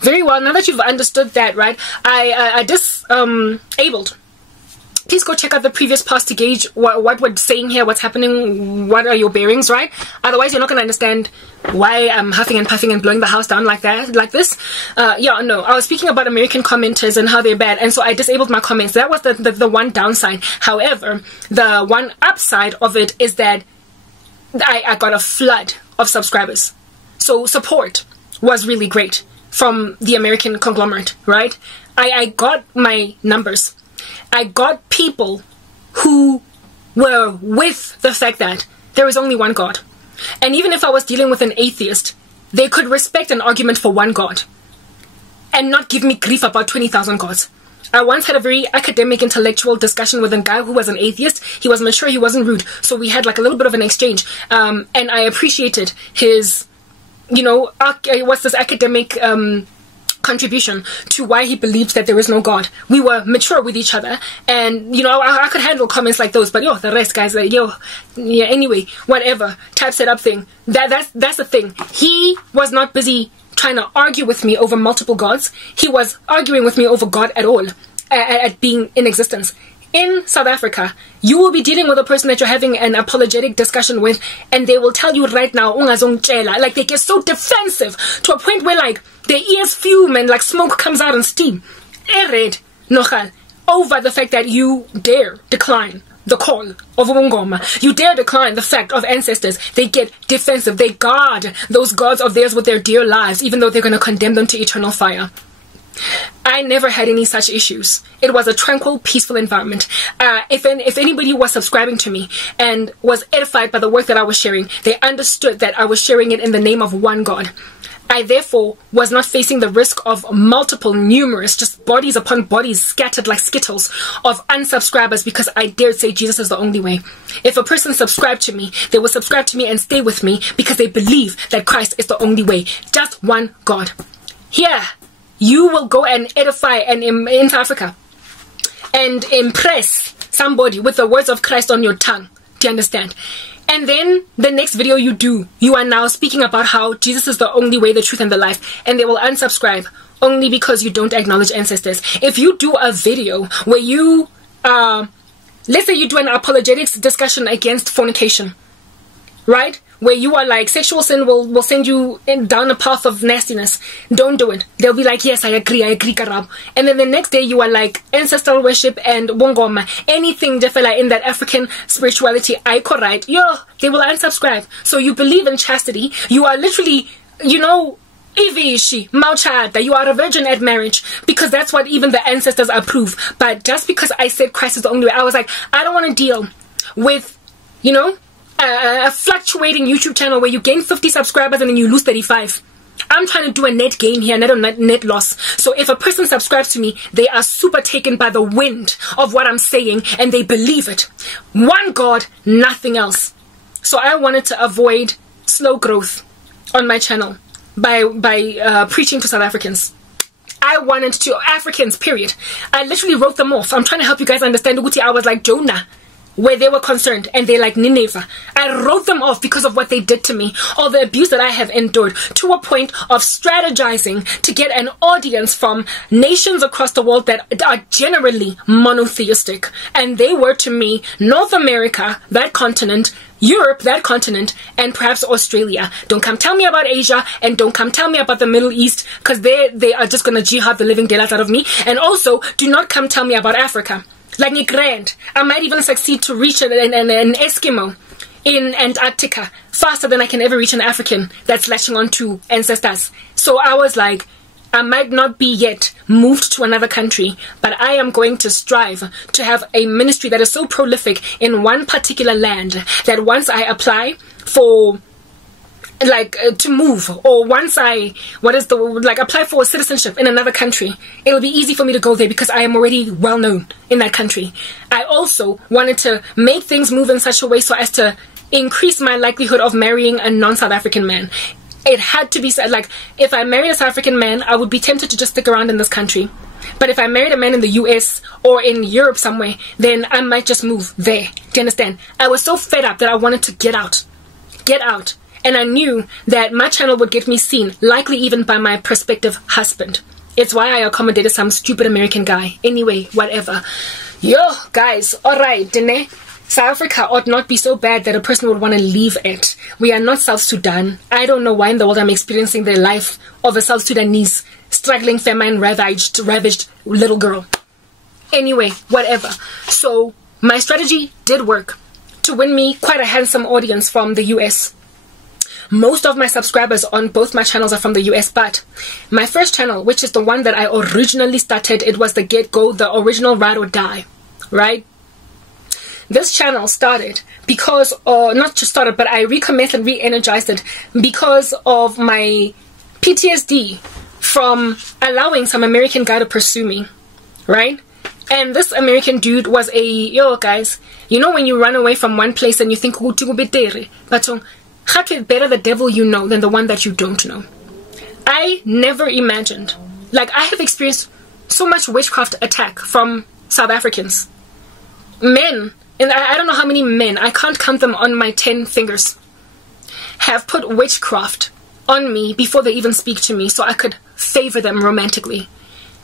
Very well. Now that you've understood that, right, I disabled. Please go check out the previous past to gauge what we're saying here, what's happening, what are your bearings, right? Otherwise, you're not going to understand why I'm huffing and puffing and blowing the house down like that, like this. Yeah, no, I was speaking about American commenters and how they're bad, and so I disabled my comments. That was the one downside. However, the one upside of it is that I got a flood of subscribers. So support was really great from the American conglomerate, right? I got my numbers. I got people who were with the fact that there is only one God. And even if I was dealing with an atheist, they could respect an argument for one God and not give me grief about 20,000 gods. I once had a very academic, intellectual discussion with a guy who was an atheist. He was mature, he wasn't rude. So we had like a little bit of an exchange. And I appreciated his, you know, what's this academic contribution to why he believes that there is no God. We were mature with each other, and you know, I could handle comments like those, but yo, the rest guys, yo, yeah, anyway, whatever, typeset thing, that's the thing. He was not busy trying to argue with me over multiple gods. He was arguing with me over God at all, at being in existence. In South Africa, you will be dealing with a person that you're having an apologetic discussion with, and they will tell you right now, like they get so defensive to a point where like their ears fume and like smoke comes out in steam. Over the fact that you dare decline the call of Ubungoma. You dare decline the fact of ancestors. They get defensive. They guard those gods of theirs with their dear lives, even though they're going to condemn them to eternal fire. I never had any such issues. It was a tranquil, peaceful environment. If anybody was subscribing to me and was edified by the work that I was sharing, they understood that I was sharing it in the name of one God. I therefore was not facing the risk of multiple, numerous, just bodies upon bodies scattered like skittles of unsubscribers because I dared say Jesus is the only way. If a person subscribed to me, they will subscribe to me and stay with me because they believe that Christ is the only way. Just one God. Here, you will go and edify and in South Africa and impress somebody with the words of Christ on your tongue. Do you understand? And then the next video you do, you are now speaking about how Jesus is the only way, the truth, and the life. And they will unsubscribe only because you don't acknowledge ancestors. If you do a video where you, let's say you do an apologetics discussion against fornication, right? Where you are like, sexual sin will send you down a path of nastiness. Don't do it. They'll be like, yes, I agree, Karab. And then the next day you are like, ancestral worship and wongoma. Anything defela in that African spirituality, right? Yo, they will unsubscribe. So you believe in chastity. You are literally, you know, Ivishi, Mauchada, you are a virgin at marriage because that's what even the ancestors approve. But just because I said Christ is the only way, I was like, I don't want to deal with, you know, a fluctuating YouTube channel where you gain 50 subscribers and then you lose 35. I'm trying to do a net gain here, not a net loss. So if a person subscribes to me, they are super taken by the wind of what I'm saying and they believe it. One God, nothing else. So I wanted to avoid slow growth on my channel by preaching to South Africans. I wanted to Africans, period. I literally wrote them off. I'm trying to help you guys understand. I was like Jonah, where they were concerned, and they like Nineveh. I wrote them off because of what they did to me, or the abuse that I have endured, to a point of strategizing to get an audience from nations across the world that are generally monotheistic. And they were to me North America, that continent, Europe, that continent, and perhaps Australia. Don't come tell me about Asia, and don't come tell me about the Middle East, because they are just gonna jihad the living daylights out of me. And also, do not come tell me about Africa. Like me grand, I might even succeed to reach an Eskimo in Antarctica faster than I can ever reach an African that's latching on to ancestors. So I was like, I might not be yet moved to another country, but I am going to strive to have a ministry that is so prolific in one particular land that once I apply for to move, or once I apply for citizenship in another country, it'll be easy for me to go there because I am already well known in that country. I also wanted to make things move in such a way so as to increase my likelihood of marrying a non-South African man. It had to be said, like, if I married a South African man, I would be tempted to just stick around in this country. But if I married a man in the US or in Europe somewhere, then I might just move there. Do you understand? I was so fed up that I wanted to get out. And I knew that my channel would get me seen, likely even by my prospective husband. It's why I accommodated some stupid American guy. Anyway, whatever. Yo, guys, alright, Dene. South Africa ought not be so bad that a person would want to leave it. We are not South Sudan. I don't know why in the world I'm experiencing the life of a South Sudanese, struggling, famine-ravaged little girl. Anyway, whatever. So, my strategy did work to win me quite a handsome audience from the US. Most of my subscribers on both my channels are from the US, but my first channel, which is the one that I originally started, it was the get-go, the original ride or die, right? This channel started because, not just started, but I recommenced and re-energized it because of my PTSD from allowing some American guy to pursue me, right? And this American dude was yo guys, you know when you run away from one place and you think, but better the devil you know than the one that you don't know. I never imagined, like I have experienced so much witchcraft attack from South Africans. Men, and I don't know how many men, I can't count them on my 10 fingers, have put witchcraft on me before they even speak to me so I could favor them romantically.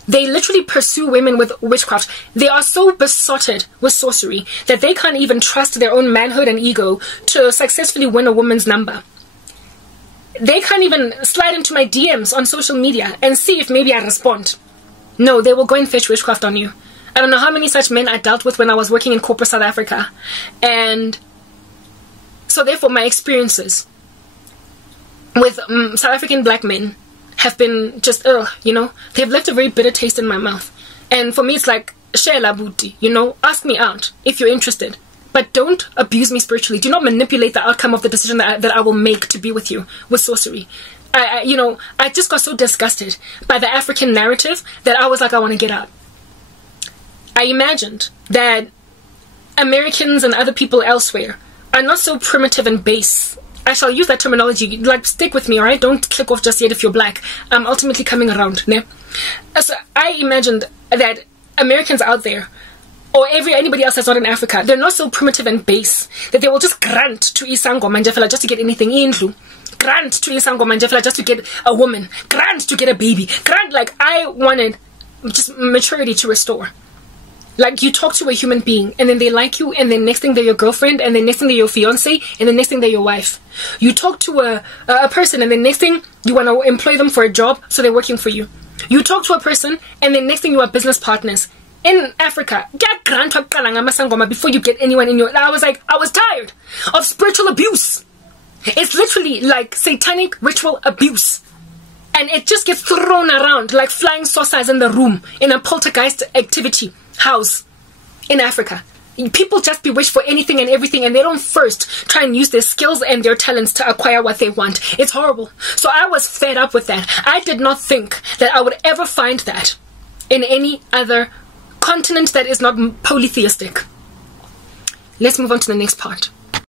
They literally pursue women with witchcraft. They are so besotted with sorcery that they can't even trust their own manhood and ego to successfully win a woman's number. They can't even slide into my DMs on social media and see if maybe I respond. No, they will go and fetch witchcraft on you. I don't know how many such men I dealt with when I was working in corporate South Africa. And so therefore my experiences with South African black men have been just, you know, they've left a very bitter taste in my mouth. And for me, it's like, share la booty, you know, ask me out if you're interested. But don't abuse me spiritually. Do not manipulate the outcome of the decision that I will make to be with you with sorcery. You know, I just got so disgusted by the African narrative that I was like, I want to get out. I imagined that Americans and other people elsewhere are not so primitive and base. I shall use that terminology, like, stick with me, alright? Don't click off just yet if you're black. I'm ultimately coming around, ne? So I imagined that Americans out there, or anybody else that's not in Africa, they're not so primitive and base that they will just grant to Isango Manjefela just to get anything in. Grant to Isango Manjefela just to get a woman. Grant to get a baby. Grant, like, I wanted just maturity to restore. Like, you talk to a human being, and then they like you, and then next thing they're your girlfriend, and then next thing they're your fiance, and then next thing they're your wife. You talk to a person, and then next thing you want to employ them for a job, so they're working for you. You talk to a person, and then next thing you are business partners. In Africa, before you get anyone in your... I was tired of spiritual abuse. It's literally like satanic ritual abuse. And it just gets thrown around like flying saucers in the room in a poltergeist activity house in Africa. People just bewitch for anything and everything, and they don't first try and use their skills and their talents to acquire what they want. It's horrible. So I was fed up with that. I did not think that I would ever find that in any other continent that is not polytheistic. Let's move on to the next part.